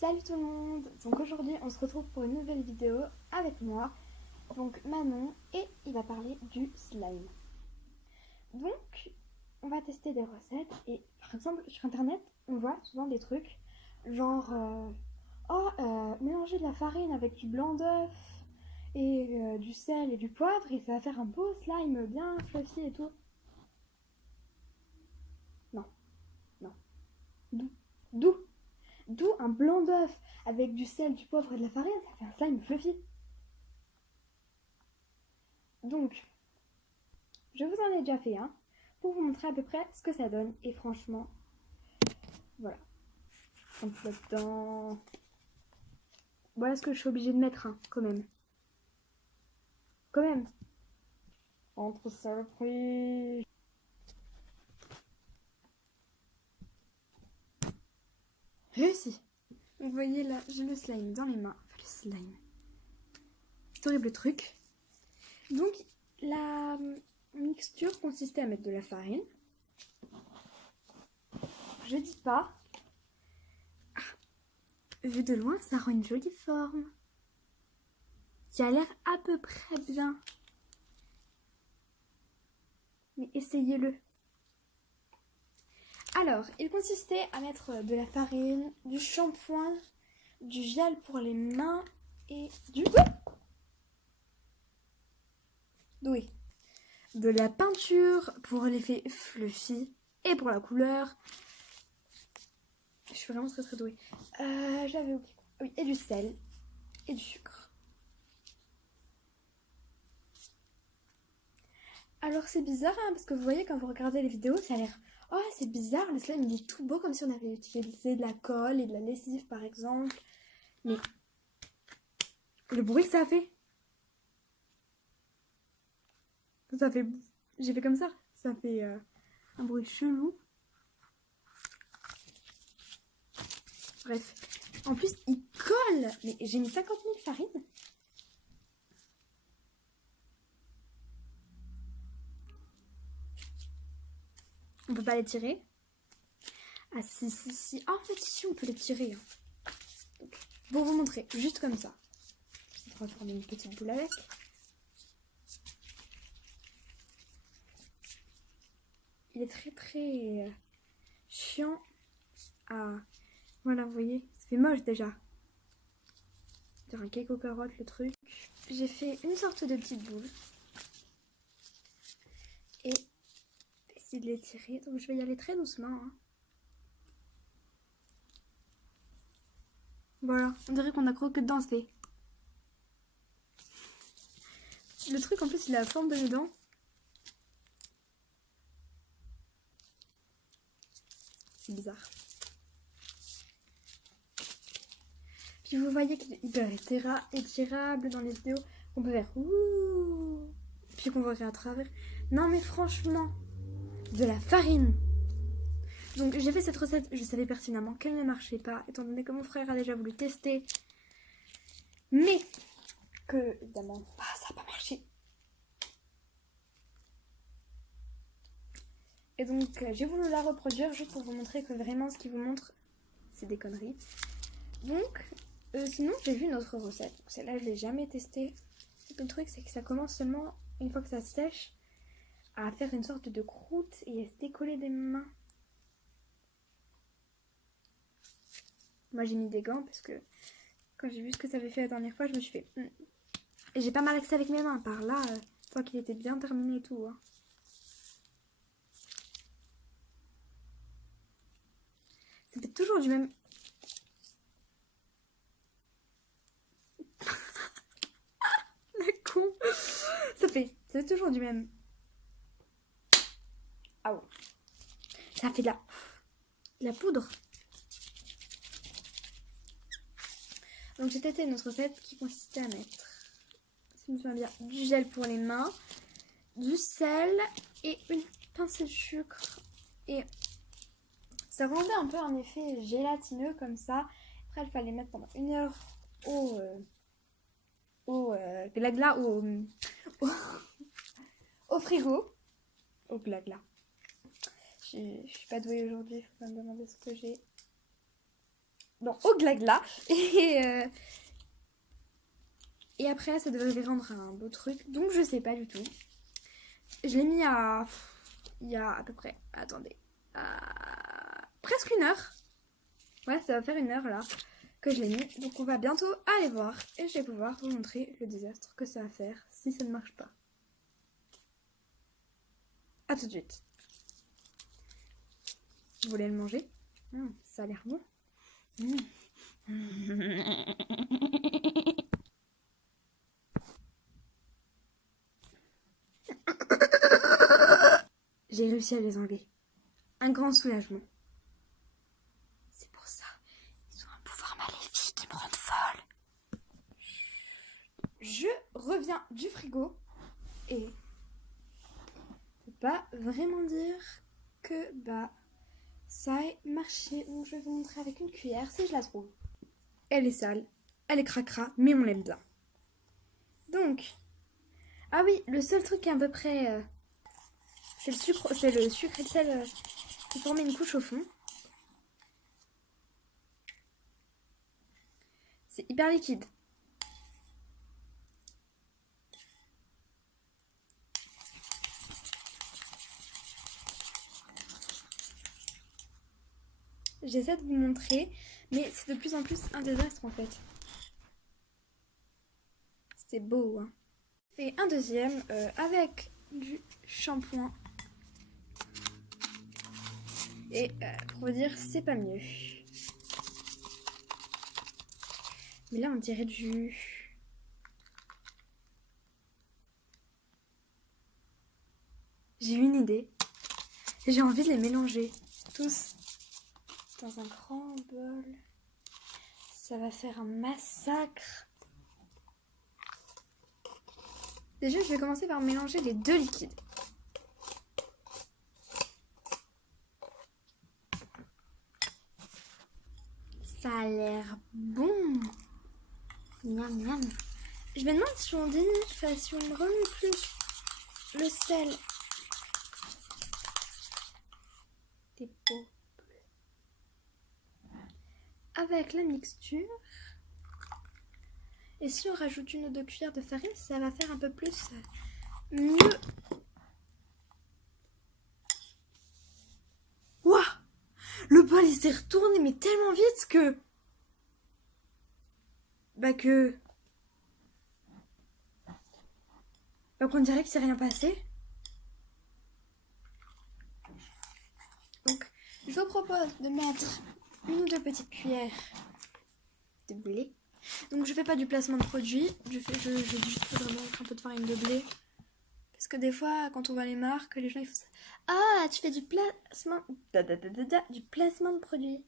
Salut tout le monde. Donc aujourd'hui on se retrouve pour une nouvelle vidéo avec moi, donc Manon, et il va parler du slime. Donc on va tester des recettes et par exemple sur internet on voit souvent des trucs genre mélanger de la farine avec du blanc d'œuf et du sel et du poivre et ça va faire un beau slime bien fluffy et tout. Non, non. D'où D'où un blanc d'œuf avec du sel, du poivre et de la farine, ça fait un slime fluffy. Donc, je vous en ai déjà fait un pour vous montrer à peu près ce que ça donne. Et franchement, voilà. On peut dedans. Voilà ce que je suis obligée de mettre, hein, quand même. Quand même. Entre surprise. Réussi. Vous voyez là, j'ai le slime dans les mains. Enfin, le slime. C'est horrible truc. Donc, la mixture consistait à mettre de la farine. Je dis pas. Vu de loin, ça rend une jolie forme. Qui a l'air à peu près bien. Mais essayez-le. Alors, il consistait à mettre de la farine, du shampoing, du gel pour les mains et du... Oui. De la peinture pour l'effet fluffy et pour la couleur. Je suis vraiment très douée. J'avais oublié quoi. Oui, et du sel et du sucre. Alors c'est bizarre hein, parce que vous voyez quand vous regardez les vidéos, ça a l'air... Oh c'est bizarre, le slime il est tout beau comme si on avait utilisé de la colle et de la lessive par exemple. Mais le bruit que ça fait... Ça fait... J'ai fait comme ça. Ça fait un bruit chelou. Bref. En plus, il colle. Mais j'ai mis 50 000 farines. On peut pas les tirer. Ah si. Ah, en fait, si, on peut les tirer. Hein. Donc, pour vous montrer, juste comme ça. Je vais transformer une petite boule avec. Il est très chiant à... Voilà, vous voyez, ça fait moche déjà. C'est un cake aux carottes le truc. J'ai fait une sorte de petite boule. Et essayer de les tirer. Donc je vais y aller très doucement. Hein. Voilà, on dirait qu'on a croqué dedans, c'est fait. Le truc en plus il a la forme de mes dents. C'est bizarre. Puis vous voyez qu'il est hyper étirable dans les vidéos. On peut faire ouh, puis qu'on voit à travers. Non mais franchement, de la farine. Donc j'ai fait cette recette, je savais pertinemment qu'elle ne marchait pas, étant donné que mon frère a déjà voulu tester. Mais que, évidemment, ça n'a pas marché. Et donc j'ai voulu la reproduire juste pour vous montrer que vraiment ce qu'il vous montre, c'est des conneries. Donc... sinon j'ai vu une autre recette, celle-là je l'ai jamais testée. Le truc c'est que ça commence seulement une fois que ça sèche à faire une sorte de croûte et à se décoller des mains. Moi j'ai mis des gants parce que quand j'ai vu ce que ça avait fait la dernière fois je me suis fait et j'ai pas mal accès avec mes mains par là, tant qu'il était bien terminé et tout. Hein. Ça fait toujours du même... Ça fait toujours du même. Ah ouais. Ça fait de la poudre. Donc j'ai testé une autre recette qui consistait à mettre, si je me souviens bien, du gel pour les mains, du sel et une pincée de sucre. Et ça rendait un peu un effet gélatineux comme ça. Après il fallait mettre pendant 1 heure au frigo. Au glagla. Je suis pas douée aujourd'hui, il faut pas me demander ce que j'ai. dans au glagla. Et après, ça devrait rendre un beau truc. Donc, je sais pas du tout. Je l'ai mis à... Il y a à peu près... Attendez. Presque 1 heure. Ouais, ça va faire 1 heure là que je l'ai mis. Donc, on va bientôt aller voir. Et je vais pouvoir vous montrer le désastre que ça va faire si ça ne marche pas. A tout de suite. Vous voulez le manger? Ça a l'air bon. J'ai réussi à les enlever. Un grand soulagement. C'est pour ça. Ils ont un pouvoir maléfique qui me rend folle. Je reviens du frigo et je peux pas vraiment dire que ça a marché. Donc je vais vous montrer avec une cuillère si je la trouve. Elle est sale, elle est cracra, mais on l'aime bien. Donc, ah oui, le seul truc qui est à peu près... c'est le sucre et le sel qui forment une couche au fond. C'est hyper liquide. J'essaie de vous montrer, mais c'est de plus en plus un désastre en fait. C'est beau, hein. Et un deuxième avec du shampoing. Et pour vous dire, c'est pas mieux. Mais là, on dirait du... J'ai une idée. J'ai envie de les mélanger tous dans un grand bol. Ça va faire un massacre. Déjà, je vais commencer par mélanger les deux liquides. Ça a l'air bon. Miam, miam. Je me demande si on dénifle, si on remue plus le sel. Des pots. Avec la mixture. Et si on rajoute 1 ou 2 cuillères de farine, ça va faire un peu plus mieux. Waouh! Le bol il s'est retourné mais tellement vite que... qu'on dirait qu'il s'est rien passé. Donc, je vous propose de mettre 1 ou 2 petites cuillères de blé. Donc, je fais pas du placement de produit. Je juste vraiment un peu de farine de blé. Parce que des fois, quand on voit les marques, les gens ils font ça. Ah, tu fais du placement... du placement de produit.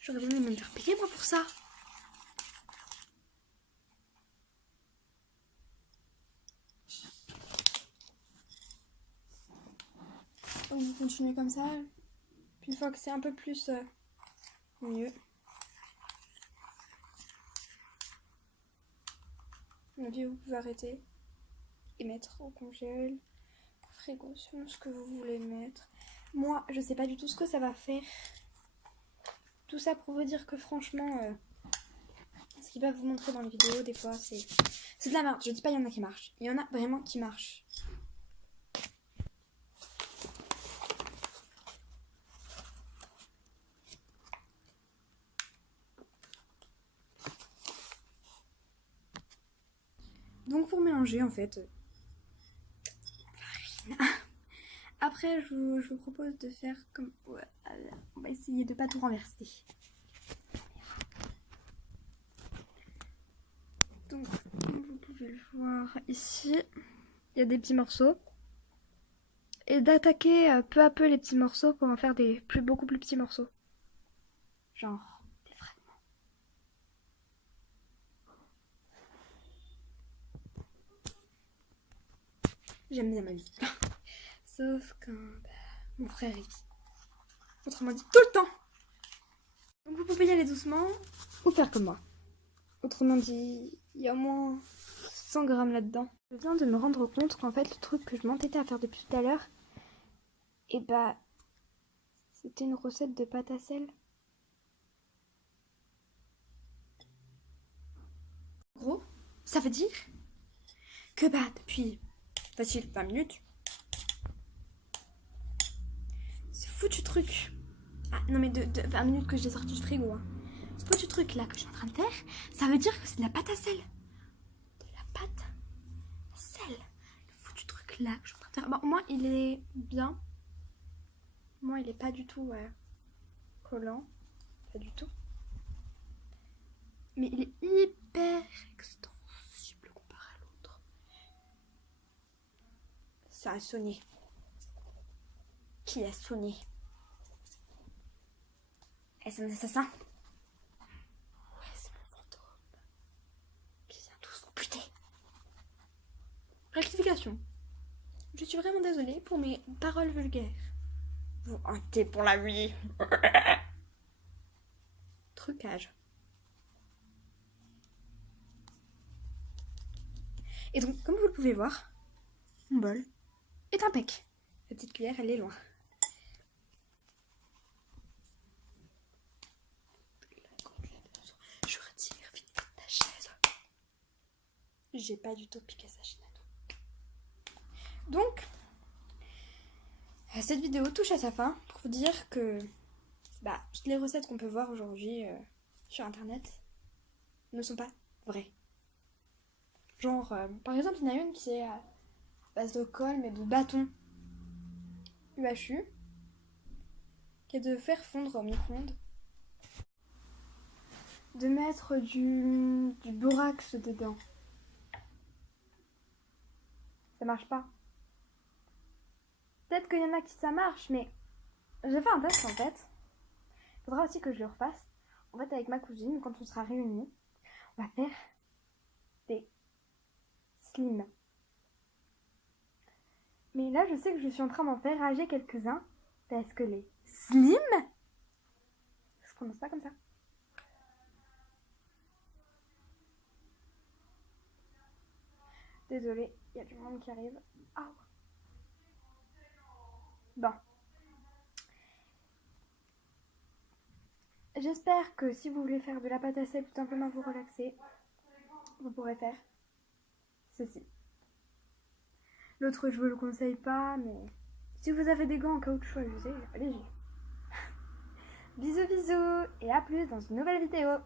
J'aurais voulu me faire payer moi pour ça. Donc vous continuez comme ça. Puis une fois que c'est un peu plus mieux. Vous pouvez arrêter et mettre au congèle, au frigo, selon ce que vous voulez mettre. Moi, je sais pas du tout ce que ça va faire. Tout ça pour vous dire que franchement, ce qu'ils peuvent vous montrer dans les vidéos, des fois, c'est de la merde. Je dis pas il y en a qui marchent. Il y en a vraiment qui marchent. Donc pour mélanger en fait, farine. Après je vous propose de faire comme... Voilà. On va essayer de pas tout renverser. Donc comme vous pouvez le voir ici, il y a des petits morceaux. Et d'attaquer peu à peu les petits morceaux pour en faire beaucoup plus petits morceaux. Genre des fragments. J'aime bien ma vie. Sauf quand mon frère y vit. Autrement dit, tout le temps. Donc vous pouvez y aller doucement ou faire comme moi. Autrement dit, il y a au moins 100 grammes là-dedans. Je viens de me rendre compte qu'en fait, le truc que je m'entêtais à faire depuis tout à l'heure, C'était une recette de pâte à sel. En gros, ça veut dire que depuis facile 20 minutes, ce foutu truc. Ah non mais de 20 minutes que j'ai sorti du frigo. Hein. Ce foutu truc là que je suis en train de faire, ça veut dire que c'est de la pâte à sel. De la pâte à sel. Le foutu truc là que je suis en train de faire. Bon, moi il est bien. Moi il est pas du tout collant. Pas du tout. Mais il est hyper extensible comparé à l'autre. Ça a sonné. Qui a sonné? Est-ce un assassin? Ouais, c'est mon fantôme. Qui vient tous vous buter. Rectification. Je suis vraiment désolée pour mes paroles vulgaires. Vous hantez pour la vie. Trucage. Et donc, comme vous le pouvez voir, mon bol est impec. La petite cuillère, elle est loin. Je retire vite ta chaise. J'ai pas du tout piqué sa chaîne à tout. Donc, cette vidéo touche à sa fin pour vous dire que toutes les recettes qu'on peut voir aujourd'hui sur internet ne sont pas vraies. Genre, par exemple, il y en a une qui est à base de colle mais de bâton UHU qui est de faire fondre au micro-ondes, de mettre du borax dedans. Ça marche pas. Peut-être qu'il y en a qui ça marche, mais j'ai fait un test en fait. Faudra aussi que je le refasse. En fait, avec ma cousine, quand on sera réunis, on va faire des slims. Mais là, je sais que je suis en train d'en faire rager quelques-uns parce que les slims, ça se prononce pas comme ça. Désolée, il y a du monde qui arrive. Ah. Bon. J'espère que si vous voulez faire de la pâte à sel, tout simplement vous relaxer, vous pourrez faire ceci. L'autre, je vous le conseille pas, mais si vous avez des gants en caoutchouc à user, allez-y. Bisous bisous et à plus dans une nouvelle vidéo.